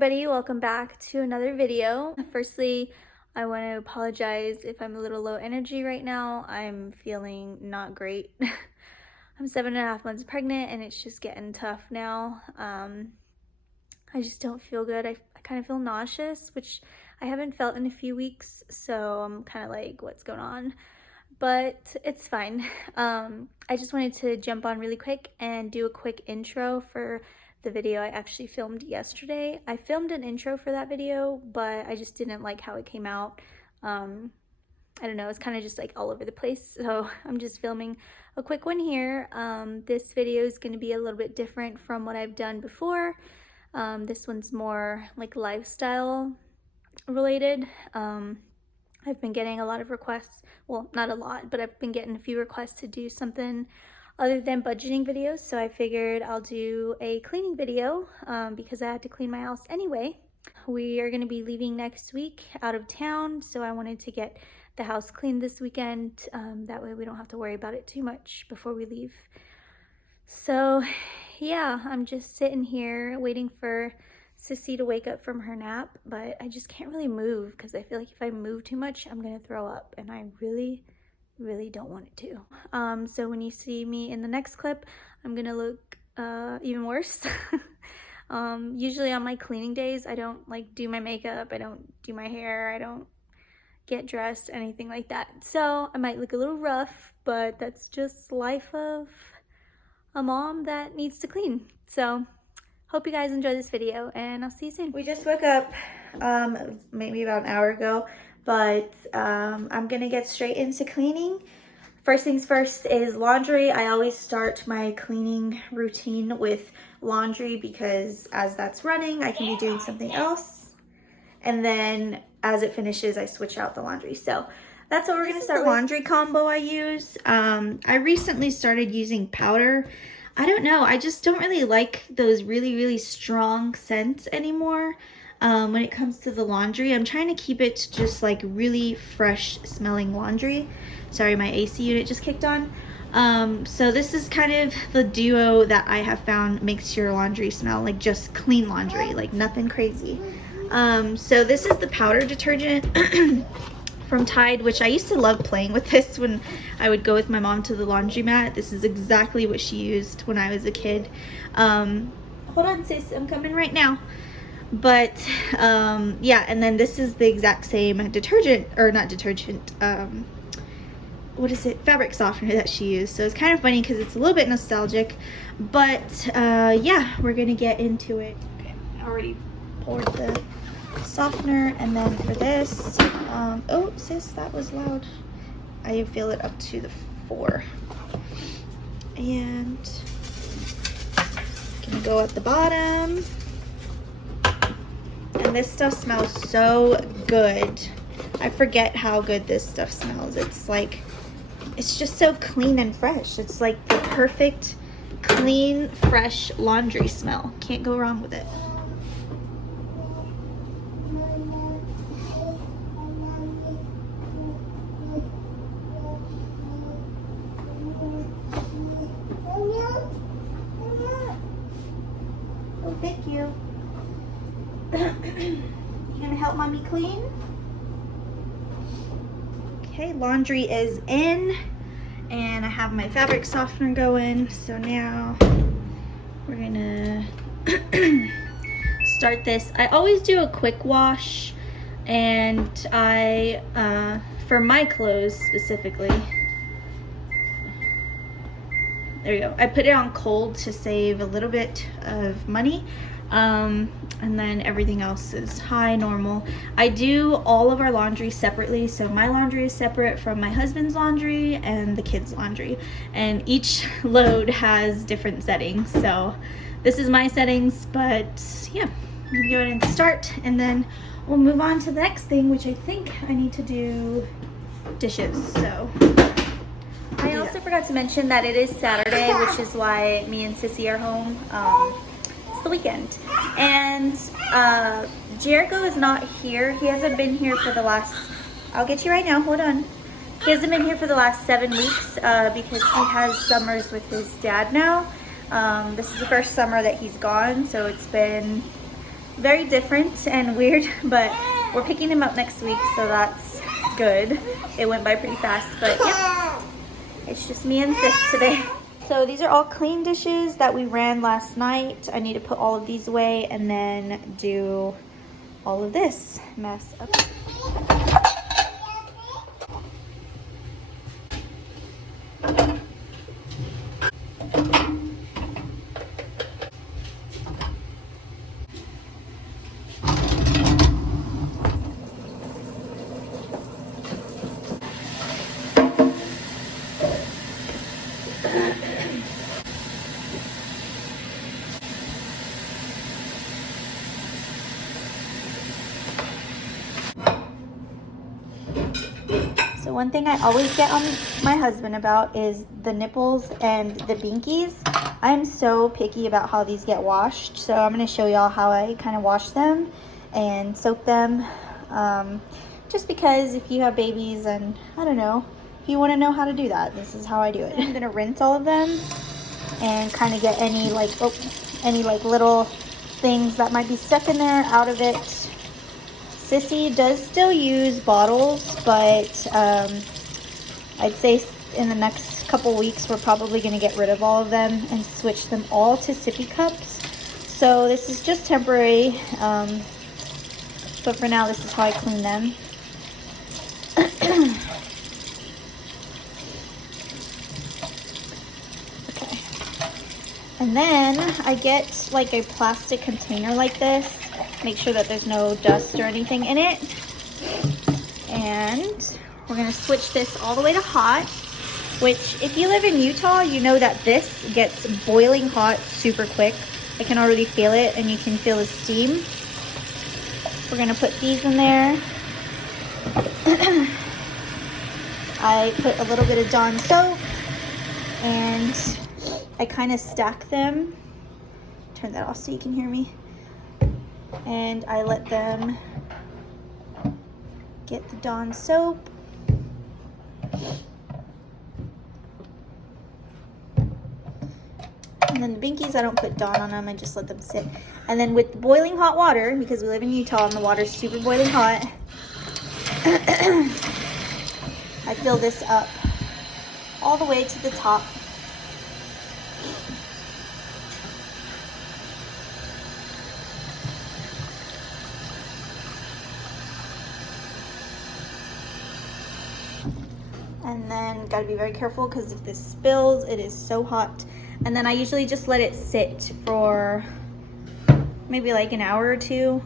everybody, welcome back to another video. Firstly, I want to apologize if I'm a little low energy right now. I'm feeling not great. I'm 7.5 months pregnant and it's just getting tough now. I just don't feel good. I kind of feel nauseous, which I haven't felt in a few weeks, so I'm kind of like, what's going on? But it's fine. I just wanted to jump on really quick and do a quick intro for the video I actually filmed yesterday. I filmed an intro for that video, but I just didn't like how it came out. I don't know, it's kind of just like all over the place, so I'm just filming a quick one here. This video is going to be a little bit different from what I've done before. This one's more like lifestyle related. I've been getting a lot of requests, well, not a lot, but I've been getting a few requests to do something other than budgeting videos, so I figured I'll do a cleaning video because I had to clean my house anyway. We are going to be leaving next week out of town, so I wanted to get the house cleaned this weekend. That way we don't have to worry about it too much before we leave. So yeah, I'm just sitting here waiting for Sissy to wake up from her nap, but I just can't really move because I feel like if I move too much, I'm going to throw up, and I really don't want it to. So when you see me in the next clip, I'm gonna look even worse. Usually on my cleaning days, I don't like do my makeup, I don't do my hair, I don't get dressed, anything like that. So I might look a little rough, but that's just life of a mom that needs to clean. So hope you guys enjoy this video, and I'll see you soon. We just woke up maybe about an hour ago, but I'm gonna get straight into cleaning. First things first is laundry. I always start my cleaning routine with laundry because as that's running, I can be doing something else. And then as it finishes, I switch out the laundry. So that's what we're gonna start with. Laundry combo I use. I recently started using powder. I don't know, I just don't really like those really strong scents anymore. When it comes to the laundry, I'm trying to keep it just like really fresh smelling laundry. Sorry, my AC unit just kicked on. So this is kind of the duo that I have found makes your laundry smell like just clean laundry, like nothing crazy. So this is the powder detergent from Tide, which I used to love playing with this when I would go with my mom to the laundromat. This is exactly what she used when I was a kid. Hold on, sis, I'm coming right now. But yeah, and then this is the exact same detergent, or not detergent, what is it, fabric softener that she used. So it's kind of funny because it's a little bit nostalgic, but yeah, we're gonna get into it. Okay, I already poured the softener, and then for this, oh sis, that was loud. I feel it up to the 4. And gonna go at the bottom. And this stuff smells so good. I forget how good this stuff smells. It's like, it's just so clean and fresh. It's like the perfect, clean, fresh laundry smell. Can't go wrong with it. Oh, thank you. You gonna help mommy clean? Okay, laundry is in, and I have my fabric softener going. So now we're gonna start this. I always do a quick wash, and I for my clothes specifically, there you go, I put it on cold to save a little bit of money. And then everything else is high, normal. I do all of our laundry separately, so my laundry is separate from my husband's laundry and the kids' laundry, and each load has different settings. So this is my settings, but yeah, I'm gonna go ahead and start, and then we'll move on to the next thing, which I think I need to do dishes. So I also forgot to mention that it is Saturday, which is why me and Sissy are home. The weekend, and Jericho is not here. He hasn't been here for the last, I'll get you right now, hold on. He hasn't been here for the last 7 weeks because he has summers with his dad now. This is the first summer that he's gone, so it's been very different and weird, but we're picking him up next week, so that's good. It went by pretty fast, but yeah, it's just me and sis today. So these are all clean dishes that we ran last night. I need to put all of these away and then do all of this mess up. So one thing I always get on my husband about is the nipples and the binkies. I am so picky about how these get washed. So I'm going to show y'all how I kind of wash them and soak them. Just because if you have babies and I don't know, if you want to know how to do that, this is how I do it. I'm going to rinse all of them and kind of get any like little things that might be stuck in there out of it. Sissy does still use bottles, but I'd say in the next couple weeks we're probably going to get rid of all of them and switch them all to sippy cups. So this is just temporary, but for now this is how I clean them. Okay. And then I get like a plastic container like this. Make sure that there's no dust or anything in it. And we're gonna switch this all the way to hot, which if you live in Utah, you know that this gets boiling hot super quick. I can already feel it and you can feel the steam. We're gonna put these in there. I put a little bit of Dawn soap and I kind of stack them. Turn that off so you can hear me. And I let them get the Dawn soap. And then the binkies, I don't put Dawn on them, I just let them sit. And then with boiling hot water, because we live in Utah and the water's super boiling hot, I fill this up all the way to the top. And then gotta be very careful because if this spills, it is so hot. And then I usually just let it sit for maybe like an hour or two.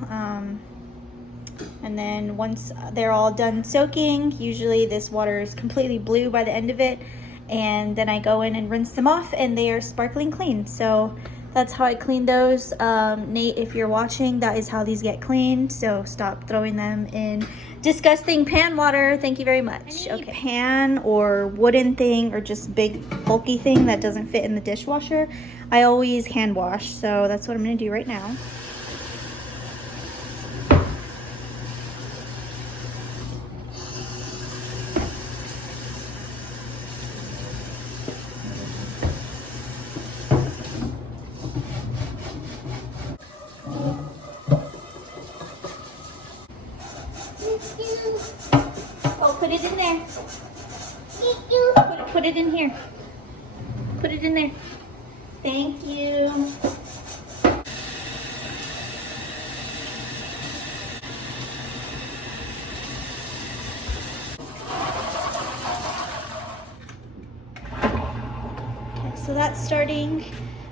And then once they're all done soaking, usually this water is completely blue by the end of it. And then I go in and rinse them off and they are sparkling clean. So that's how I clean those. Nate, if you're watching, that is how these get cleaned. So stop throwing them in disgusting pan water. Thank you very much. Any pan or wooden thing or just big bulky thing that doesn't fit in the dishwasher, I always hand wash. So that's what I'm gonna do right now. Oh, put it in there. Put it in here. Put it in there. Thank you. Okay, so that's starting.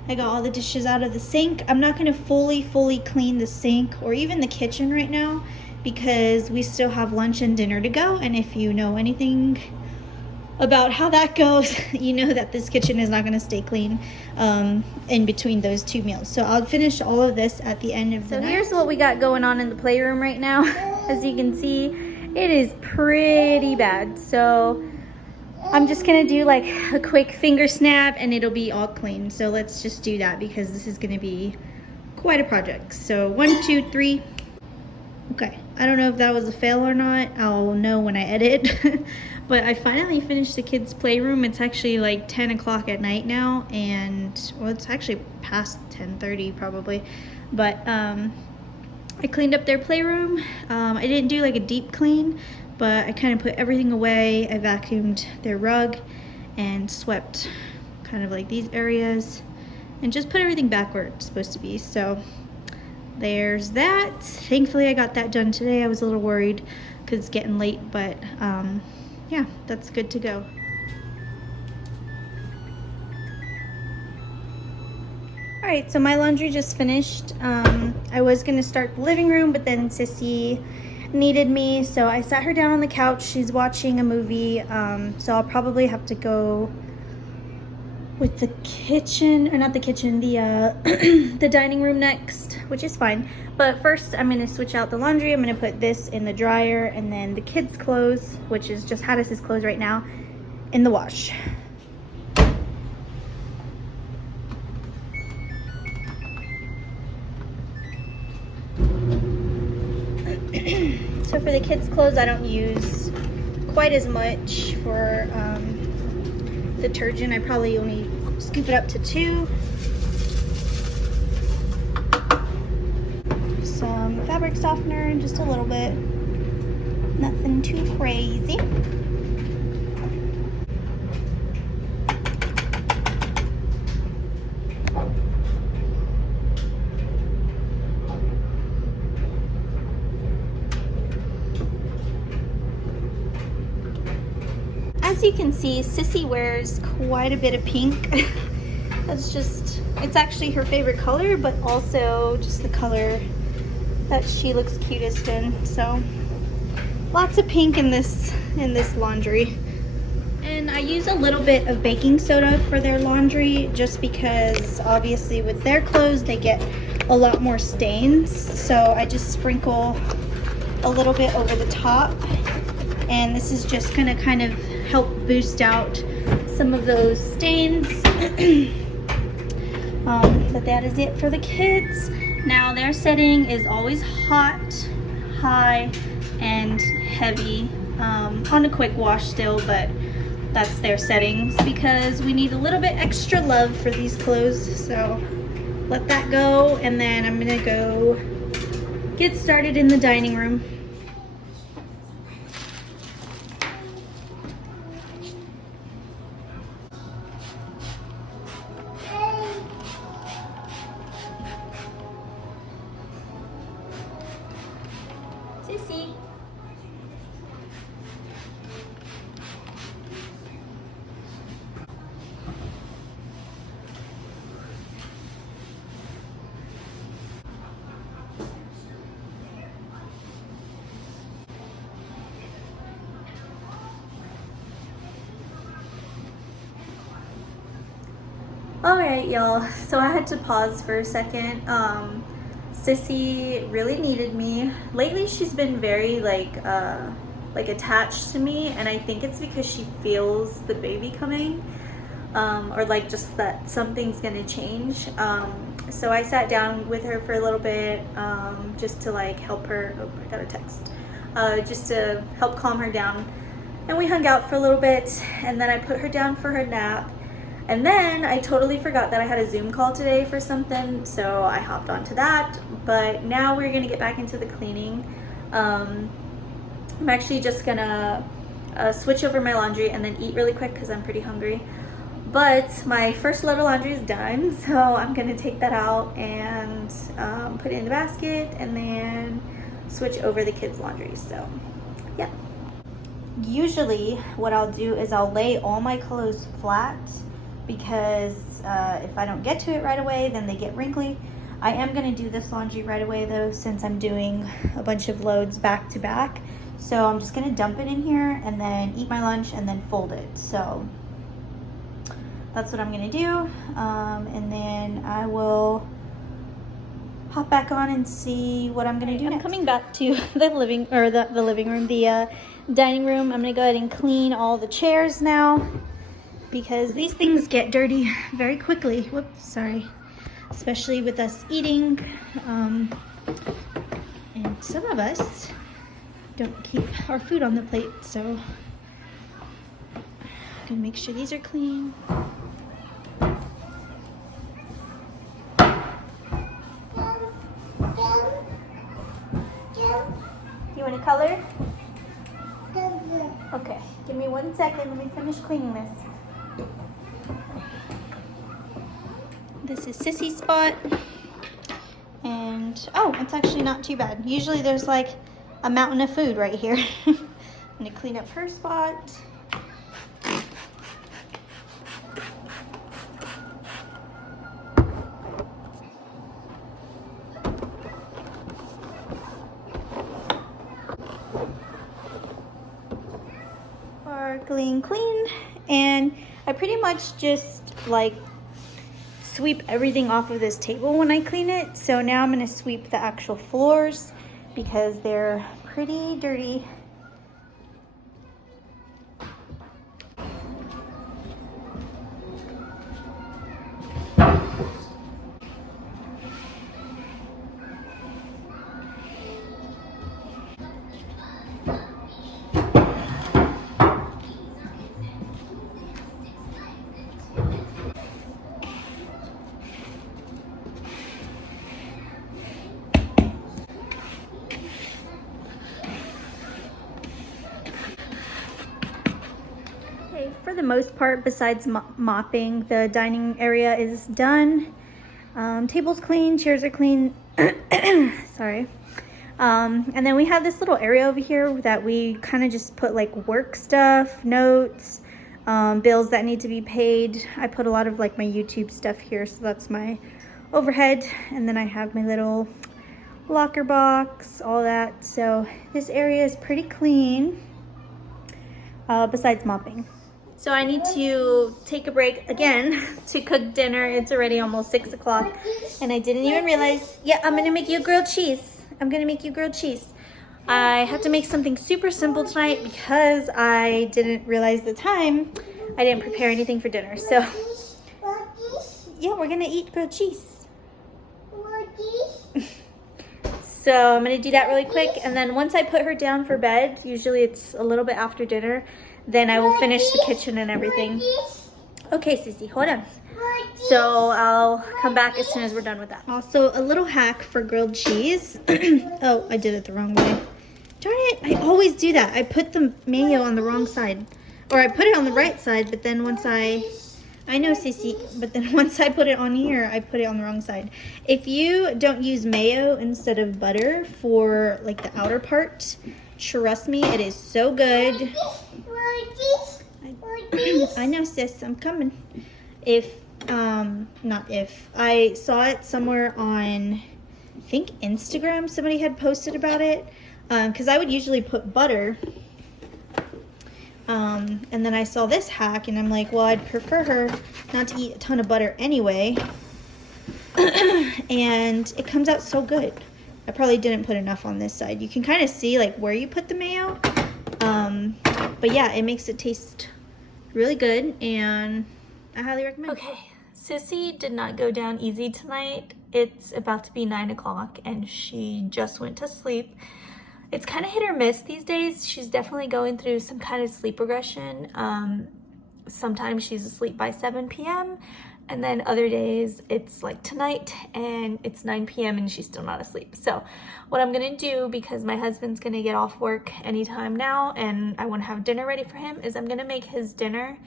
I got all the dishes out of the sink. I'm not gonna fully clean the sink or even the kitchen right now because we still have lunch and dinner to go. And if you know anything about how that goes, you know that this kitchen is not gonna stay clean in between those two meals. So I'll finish all of this at the end of the night. So here's what we got going on in the playroom right now. As you can see, it is pretty bad. So I'm just gonna do like a quick finger snap and it'll be all clean. So let's just do that because this is gonna be quite a project. So 1, 2, 3. Okay, I don't know if that was a fail or not. I'll know when I edit. But I finally finished the kids' playroom. It's actually like 10 o'clock at night now, and well, it's actually past 10:30 probably. But I cleaned up their playroom. I didn't do like a deep clean, but I kind of put everything away. I vacuumed their rug and swept kind of like these areas and just put everything back where it's supposed to be. So there's that. Thankfully I got that done today. I was a little worried because it's getting late, but yeah, that's good to go. All right, so my laundry just finished. I was gonna start the living room, but then Sissy needed me, so I sat her down on the couch. She's watching a movie, so I'll probably have to go with the kitchen, or not the kitchen, the the dining room next, which is fine. But first, I'm gonna switch out the laundry. I'm gonna put this in the dryer, and then the kids' clothes, which is just Haddis's clothes right now, in the wash. So for the kids' clothes, I don't use quite as much for detergent. I probably only scoop it up to 2. Some fabric softener and just a little bit. Nothing too crazy. As you can see, Sissy wears quite a bit of pink. That's just, it's actually her favorite color, but also just the color that she looks cutest in. So lots of pink in this laundry. And I use a little bit of baking soda for their laundry just because obviously with their clothes they get a lot more stains. So I just sprinkle a little bit over the top, and this is just gonna kind of help boost out some of those stains. But that is it for the kids. Now their setting is always hot, high, and heavy, on a quick wash still, but that's their settings because we need a little bit extra love for these clothes. So let that go, and then I'm gonna go get started in the dining room. Sissy. Alright y'all, so I had to pause for a second. Sissy really needed me. Lately she's been very like attached to me, and I think it's because she feels the baby coming, or like just that something's gonna change. So I sat down with her for a little bit, just to like help her. Oh, I got a text. Just to help calm her down, and we hung out for a little bit, and then I put her down for her nap. And then I totally forgot that I had a Zoom call today for something, so I hopped onto that. But now we're gonna get back into the cleaning. I'm actually just gonna switch over my laundry and then eat really quick because I'm pretty hungry. But my first load of laundry is done, so I'm gonna take that out and put it in the basket and then switch over the kids' laundry. So yeah. Usually what I'll do is I'll lay all my clothes flat, because if I don't get to it right away, then they get wrinkly. I am gonna do this laundry right away though, since I'm doing a bunch of loads back to back. So I'm just gonna dump it in here and then eat my lunch and then fold it. So that's what I'm gonna do. And then I will hop back on and see what I'm gonna do next. I'm coming back to the living room, the dining room. I'm gonna go ahead and clean all the chairs now, because these things get dirty very quickly. Whoops, sorry. Especially with us eating. And some of us don't keep our food on the plate, so I'm gonna make sure these are clean. what color? Okay, give me 1 second. Let me finish cleaning this. This is Sissy's spot. And, oh, it's actually not too bad. Usually there's like a mountain of food right here. I'm gonna clean up her spot. Sparkling clean. And I pretty much just like sweep everything off of this table when I clean it. So now I'm gonna sweep the actual floors because they're pretty dirty. For the most part, besides mopping, the dining area is done. Tables clean, chairs are clean. Sorry. And then we have this little area over here that we kind of just put like work stuff, notes, bills that need to be paid. I put a lot of like my YouTube stuff here, so that's my overhead. And then I have my little locker box, all that. So this area is pretty clean, besides mopping. So I need to take a break again to cook dinner. It's already almost 6 o'clock and I didn't even realize. Yeah, I'm gonna make you grilled cheese. I'm gonna make you grilled cheese. I have to make something super simple tonight because I didn't realize the time. I didn't prepare anything for dinner. So yeah, we're gonna eat grilled cheese. So I'm gonna do that really quick, and then once I put her down for bed, usually it's a little bit after dinner, then I will finish the kitchen and everything. Okay, Sissy, hold on. So I'll come back as soon as we're done with that. Also, a little hack for grilled cheese. Oh, I did it the wrong way. Darn it, I always do that. I put the mayo on the wrong side. Or I put it on the right side, but then once I know, Sissy, but then once I put it on here, I put it on the wrong side. If you don't use mayo instead of butter for like the outer part, trust me, it is so good. I know, sis, I'm coming. I saw it somewhere on, I think Instagram, somebody had posted about it, because I would usually put butter, and then I saw this hack, and I'm like, well, I'd prefer her not to eat a ton of butter anyway, and it comes out so good. I probably didn't put enough on this side. You can kind of see like where you put the mayo, but yeah, it makes it taste really good, and I highly recommend. Okay, Sissy did not go down easy tonight. It's about to be 9 o'clock and she just went to sleep. It's kind of hit or miss these days. She's definitely going through some kind of sleep regression. Sometimes she's asleep by 7 p.m. and then other days it's like tonight and it's 9 p.m. and she's still not asleep. So what I'm gonna do, because my husband's gonna get off work anytime now and I want to have dinner ready for him, is I'm gonna make his dinner.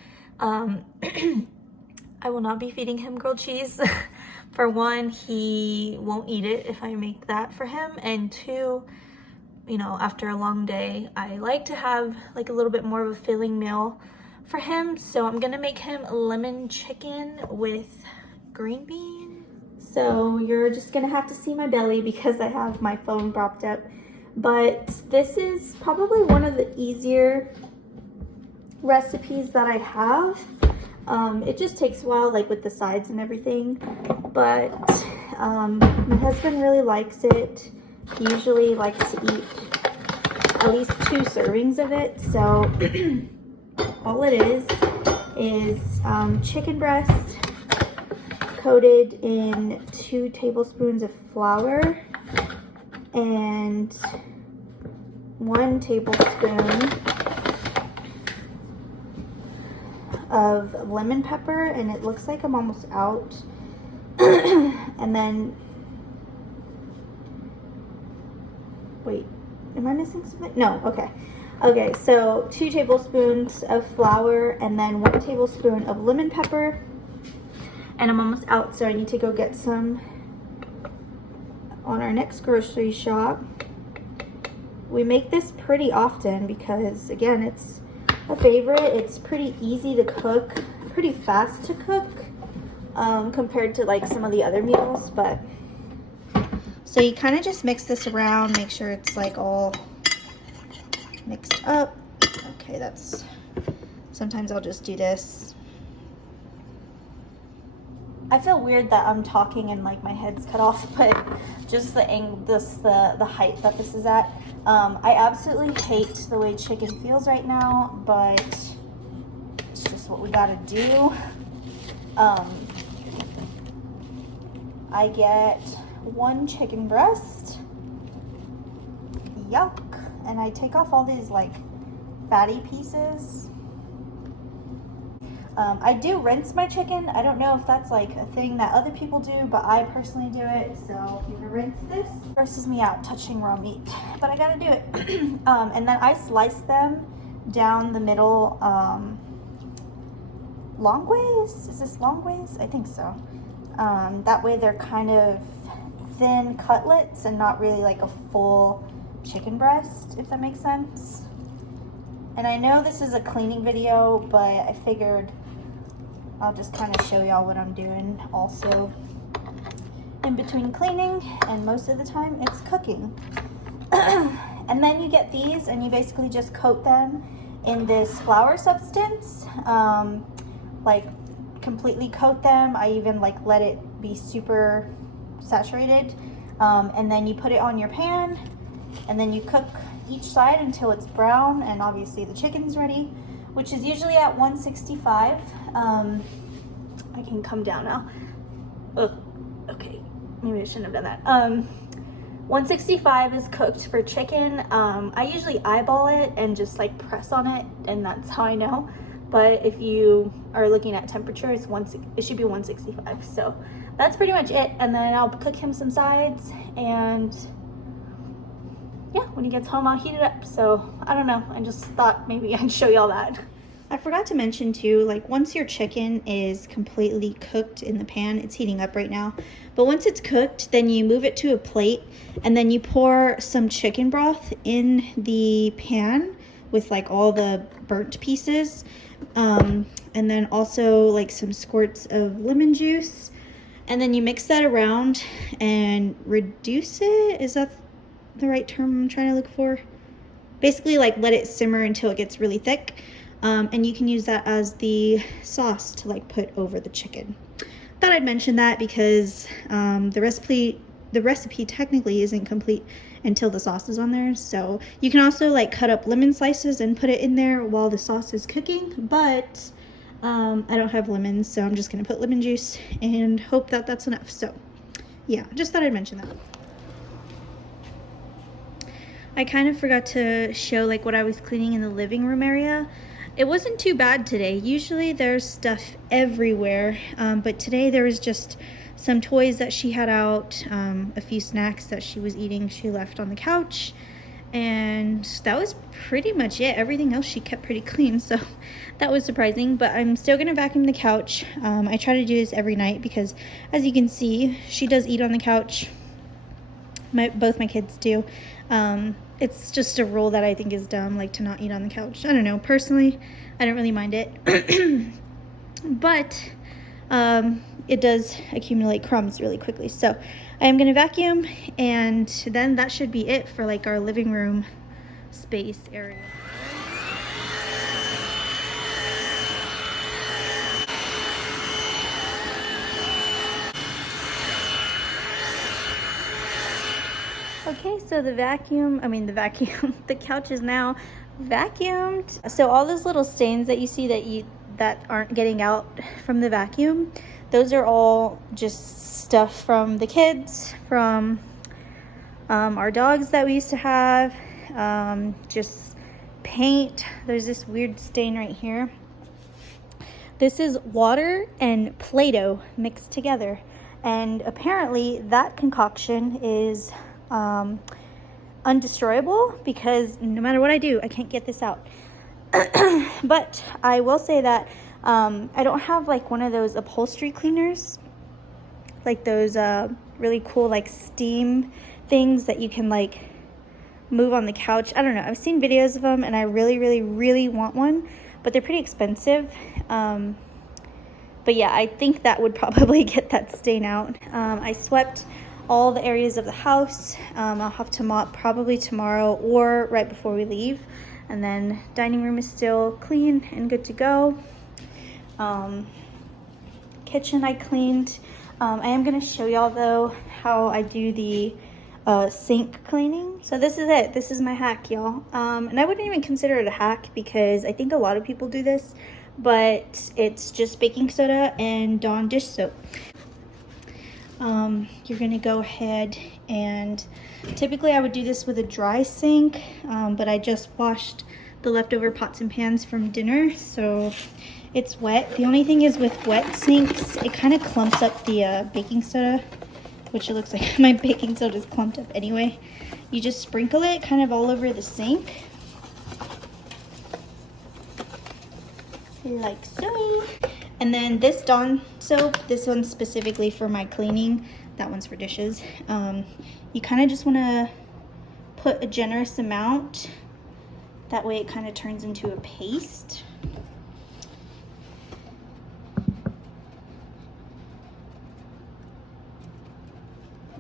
I will not be feeding him grilled cheese. For one, he won't eat it if I make that for him, and two, you know, after a long day, I like to have like a little bit more of a filling meal for him. So I'm gonna make him lemon chicken with green bean. So you're just gonna have to see my belly because I have my phone propped up. But this is probably one of the easier recipes that I have. It just takes a while, like with the sides and everything, but my husband really likes it. He usually likes to eat at least 2 servings of it. So all it is chicken breast coated in 2 tablespoons of flour and 1 tablespoon of lemon pepper, and it looks like I'm almost out. And then, wait, Am I missing something? No, okay. Okay, so 2 tablespoons of flour and then 1 tablespoon of lemon pepper. And I'm almost out, so I need to go get some on our next grocery shop. We make this pretty often because, again, it's a favorite. It's pretty easy to cook, pretty fast to cook compared to like some of the other meals. But so you kind of just mix this around, make sure it's like all mixed up. Okay, that's, sometimes I'll just do this. I feel weird that I'm talking and like my head's cut off, but just the height that this is at. I absolutely hate the way chicken feels right now, but it's just what we gotta do. I get 1 chicken breast. Yuck. And I take off all these like fatty pieces. I do rinse my chicken. I don't know if that's like a thing that other people do, but I personally do it. So I'm gonna rinse this. Grosses me out touching raw meat, but I gotta do it. And then I slice them down the middle, long ways. Is this long ways? I think so. That way they're kind of thin cutlets and not really like a full chicken breast, if that makes sense. And I know this is a cleaning video, but I figured I'll just kind of show y'all what I'm doing also in between cleaning, and most of the time it's cooking. And then you get these and you basically just coat them in this flour substance, like completely coat them. I even like let it be super saturated, and then you put it on your pan and then you cook each side until it's brown, and obviously the chicken's ready, which is usually at 165. I can come down now. Oh, okay, maybe I shouldn't have done that. 165 is cooked for chicken. I usually eyeball it and just like press on it, and that's how I know. But if you are looking at temperature, it should be 165. So that's pretty much it. And then I'll cook him some sides, and yeah, when he gets home, I'll heat it up. So I don't know. I just thought maybe I'd show y'all that. I forgot to mention too, like once your chicken is completely cooked in the pan, it's heating up right now, but once it's cooked, then you move it to a plate and then you pour some chicken broth in the pan with like all the burnt pieces, and then also like some squirts of lemon juice, and then you mix that around and reduce it. Is that the right term I'm trying to look for? Basically like let it simmer until it gets really thick, and you can use that as the sauce to like put over the chicken. Thought I'd mention that because the recipe technically isn't complete until the sauce is on there. So you can also like cut up lemon slices and put it in there while the sauce is cooking, but I don't have lemons, so I'm just gonna put lemon juice and hope that that's enough. So yeah, just thought I'd mention that. I kind of forgot to show like what I was cleaning in the living room area. It wasn't too bad today. Usually there's stuff everywhere, but today there was just some toys that she had out, a few snacks that she was eating she left on the couch, and that was pretty much it. Everything else she kept pretty clean, so that was surprising. But I'm still gonna vacuum the couch. I try to do this every night because, as you can see, she does eat on the couch. Both my kids do. It's just a rule that I think is dumb, like to not eat on the couch. I don't know, personally I don't really mind it. But it does accumulate crumbs really quickly, so I am gonna vacuum, and then that should be it for like our living room space area. Okay, so the couch is now vacuumed. So all those little stains that you see that aren't getting out from the vacuum, those are all just stuff from the kids, from our dogs that we used to have, just paint. There's this weird stain right here. This is water and Play-Doh mixed together, and apparently that concoction is undestroyable because no matter what I do, I can't get this out. But I will say that I don't have like one of those upholstery cleaners, like those really cool like steam things that you can like move on the couch. I don't know, I've seen videos of them and I really want one, but they're pretty expensive. But yeah, I think that would probably get that stain out. I swept all the areas of the house. I'll have to mop probably tomorrow or right before we leave. And then dining room is still clean and good to go. Kitchen I cleaned. I am gonna show y'all though how I do the sink cleaning. So this is it. This is my hack, y'all. And I wouldn't even consider it a hack because I think a lot of people do this, but it's just baking soda and Dawn dish soap. You're gonna go ahead and typically I would do this with a dry sink, but I just washed the leftover pots and pans from dinner, so it's wet. The only thing is with wet sinks, it kind of clumps up the baking soda, which it looks like my baking soda is clumped up anyway. You just sprinkle it kind of all over the sink, like so. And then this Dawn soap, this one's specifically for my cleaning, that one's for dishes. You kind of just want to put a generous amount, that way it kind of turns into a paste.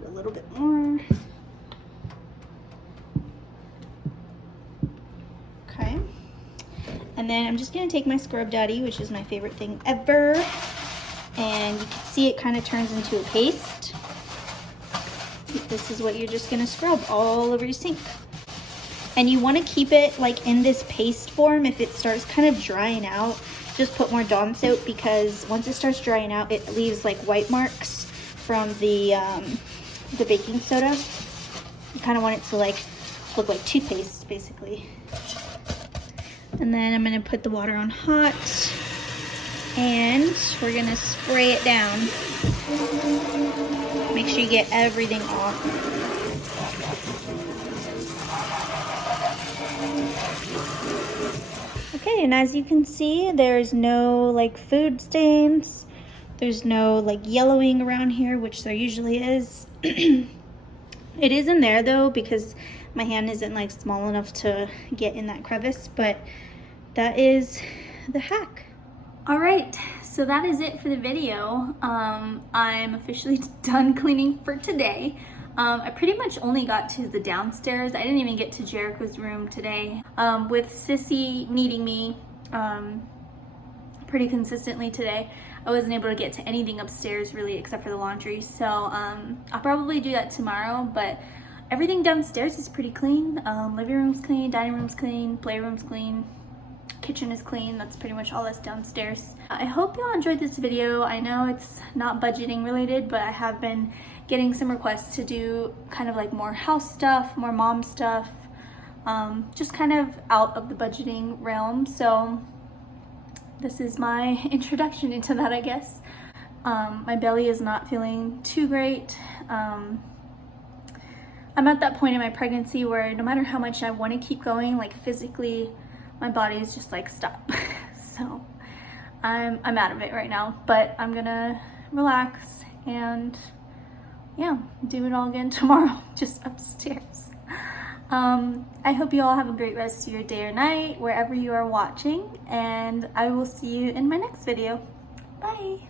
A little bit more. Okay. And then I'm just gonna take my Scrub Daddy, which is my favorite thing ever, and you can see it kind of turns into a paste. This is what you're just gonna scrub all over your sink. And you want to keep it like in this paste form. If it starts kind of drying out, just put more Dawn soap, because once it starts drying out, it leaves like white marks from the baking soda. You kind of want it to like look like toothpaste, basically. And then I'm gonna put the water on hot and we're gonna spray it down. Make sure you get everything off. Okay, and as you can see, there's no like food stains. There's no like yellowing around here, which there usually is. It is in there though, because my hand isn't like small enough to get in that crevice, but that is the hack. All right, so that is it for the video. I'm officially done cleaning for today. I pretty much only got to the downstairs. I didn't even get to Jericho's room today. With Sissy needing me pretty consistently today, I wasn't able to get to anything upstairs really except for the laundry. So I'll probably do that tomorrow, but everything downstairs is pretty clean. Living room's clean, dining room's clean, playroom's clean, kitchen is clean. That's pretty much all that's downstairs. I hope y'all enjoyed this video. I know it's not budgeting related, but I have been getting some requests to do kind of like more house stuff, more mom stuff, just kind of out of the budgeting realm. So this is my introduction into that, I guess. My belly is not feeling too great. I'm at that point in my pregnancy where no matter how much I want to keep going, like physically, my body is just like, stop. So I'm out of it right now, but I'm gonna relax and yeah, do it all again tomorrow, just upstairs. I hope you all have a great rest of your day or night, wherever you are watching, and I will see you in my next video. Bye.